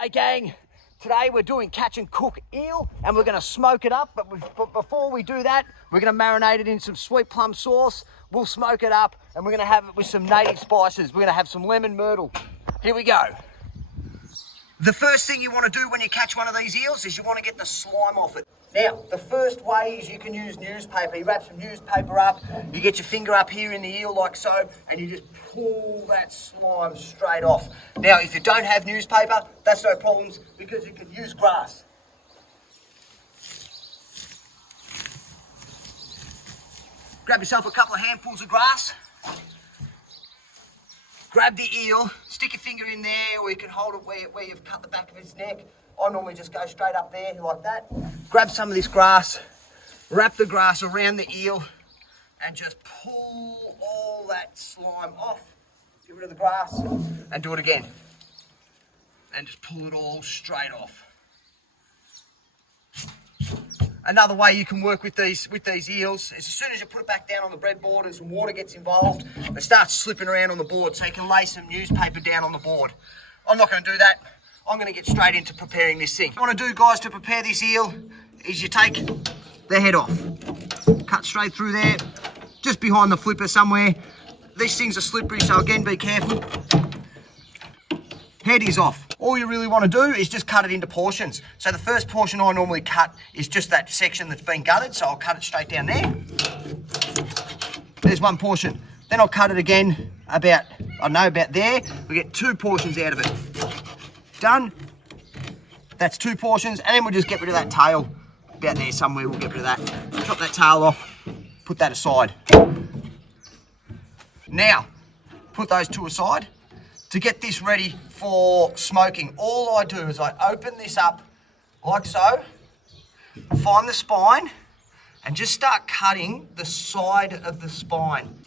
Hey gang, today we're doing catch and cook eel and we're going to smoke it up, but before we do that, we're going to marinate it in some sweet plum sauce. We'll smoke it up and we're going to have it with some native spices. We're going to have some lemon myrtle. Here we go. The first thing you want to do when you catch one of these eels is you want to get the slime off it. Now, the first way is you can use newspaper. You wrap some newspaper up, you get your finger up here in the eel like so, and you just pull that slime straight off. Now, if you don't have newspaper, that's no problems because you can use grass. Grab yourself a couple of handfuls of grass. Grab the eel, stick your finger in there, or you can hold it where you've cut the back of its neck. I normally just go straight up there like that. Grab some of this grass, wrap the grass around the eel, and just pull all that slime off. Get rid of the grass, and do it again. And just pull it all straight off. Another way you can work with these eels is as soon as you put it back down on the breadboard and some water gets involved, it starts slipping around on the board, so you can lay some newspaper down on the board. I'm not going to do that. I'm going to get straight into preparing this thing. What you want to do, guys, to prepare this eel is you take the head off. Cut straight through there, just behind the flipper somewhere. These things are slippery, so again, be careful. Head is off. All you really want to do is just cut it into portions. So the first portion I normally cut is just that section that's been gutted, so I'll cut it straight down there. There's one portion. Then I'll cut it again about there. We get two portions out of it. Done. That's two portions, and then we'll just get rid of that tail. About there somewhere, we'll get rid of that. Chop that tail off, put that aside. Now, put those two aside. To get this ready for smoking, all I do is I open this up like so, find the spine, and just start cutting the side of the spine.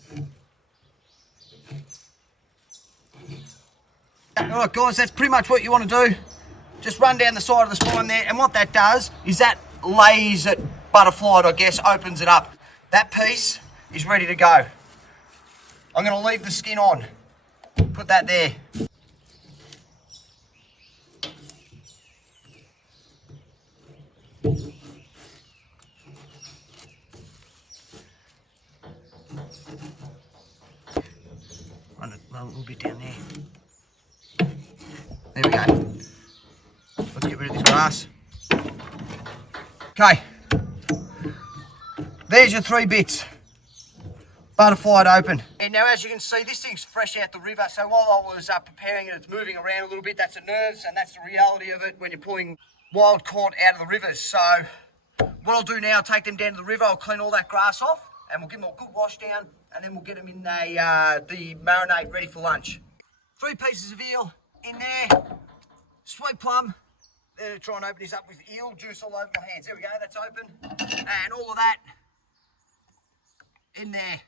Alright guys, that's pretty much what you want to do. Just run down the side of the spine there, and what that does is that lays it butterflied, I guess, opens it up. That piece is ready to go. I'm going to leave the skin on. Put that there. Run it a little bit down there. There we go. Let's get rid of this grass. Okay. There's your three bits. Butterflied open. And now as you can see, this thing's fresh out the river, so while I was preparing it, it's moving around a little bit. That's the nerves, and that's the reality of it when you're pulling wild caught out of the rivers. So what I'll do now, take them down to the river, I'll clean all that grass off, and we'll give them a good wash down, and then we'll get them in the marinade ready for lunch. 3 pieces of eel in there, sweet plum. There to try and open this up with eel juice all over my hands. There we go, that's open. And all of that in there.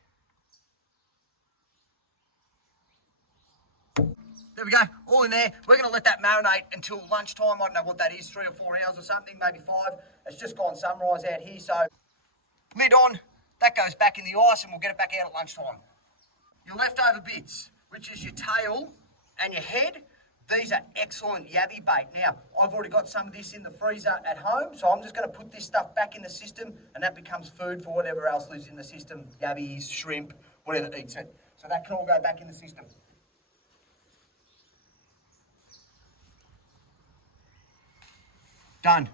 There we go, all in there. We're going to let that marinate until lunchtime. I don't know what that is, 3 or 4 hours or something, maybe 5. It's just gone sunrise out here, so lid on, that goes back in the ice and we'll get it back out at lunchtime. Your leftover bits, which is your tail and your head, these are excellent yabby bait. Now, I've already got some of this in the freezer at home, so I'm just going to put this stuff back in the system, and that becomes food for whatever else lives in the system, yabbies, shrimp, whatever eats it. So that can all go back in the system. Done.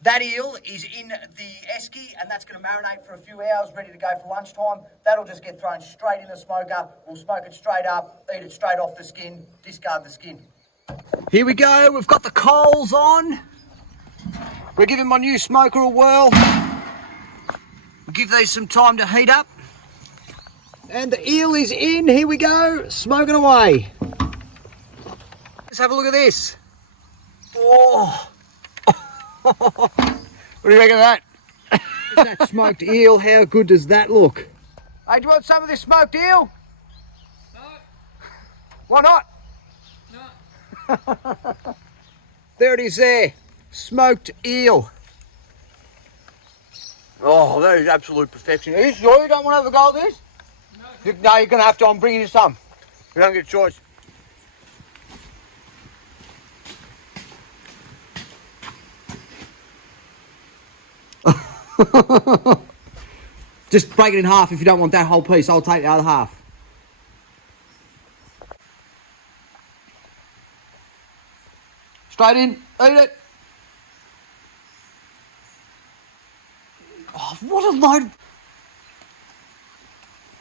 That eel is in the esky, and that's going to marinate for a few hours, ready to go for lunchtime. That'll just get thrown straight in the smoker. We'll smoke it straight up, eat it straight off the skin, discard the skin. Here we go, we've got the coals on. We're giving my new smoker a whirl. We'll give these some time to heat up. And the eel is in, here we go, smoking away. Let's have a look at this. Oh! What do you reckon of that? That smoked eel, how good does that look? Hey, do you want some of this smoked eel? No. Why not? No. There it is there, smoked eel. Oh, that is absolute perfection. Are you sure you don't want to have a go at this? No. No, you're going to have to. I'm bringing you some. You don't get a choice. Just break it in half if you don't want that whole piece. I'll take the other half. Straight in, eat it. Oh, what a load.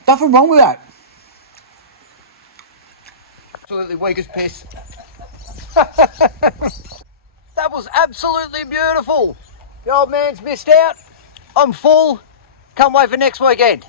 Nothing wrong with that. Absolutely weakest piss. That was absolutely beautiful. The old man's missed out. I'm full. Can't wait for next weekend.